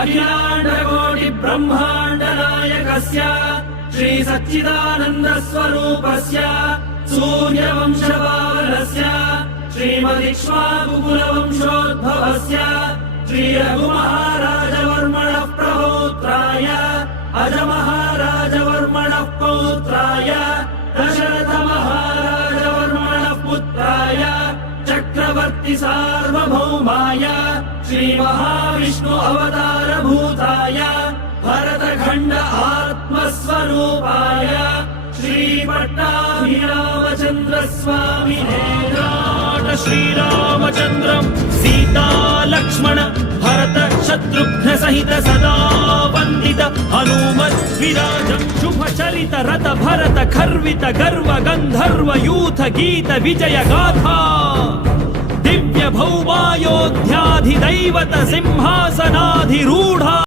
अखिलाण्डकोटि ब्रह्माण्ड नायकस्य श्री सच्चिदानन्द स्वरूपस्य सूर्यवंशपावनस्य श्रीमदिक्ष्वाकुकुलवंशोद्भवस्य श्री रघुमहाराजवर्मणः प्रपौत्राय अजमहाराजवर्मणः पौत्राय दशरथमहाराजवर्मणः पुत्राय चक्रवर्ति सार्वभौमाय श्री महाविष्णु अवतारभूताय भरतखण्ड आत्मस्वरूपाय श्री पट्टाभिरामचन्द्र स्वामिने श्रीरामचन्द्रं सीता लक्ष्मण भरत शत्रुघ्न सहित सदा वन्दित हनुमत् विराजं शुभ चरित रत भरत खर्वित गर्व गन्धर्व यूथ गीत विजय गाथा दिव्य भौमायोध्याधिदैवत सिंहासनाधिरूढ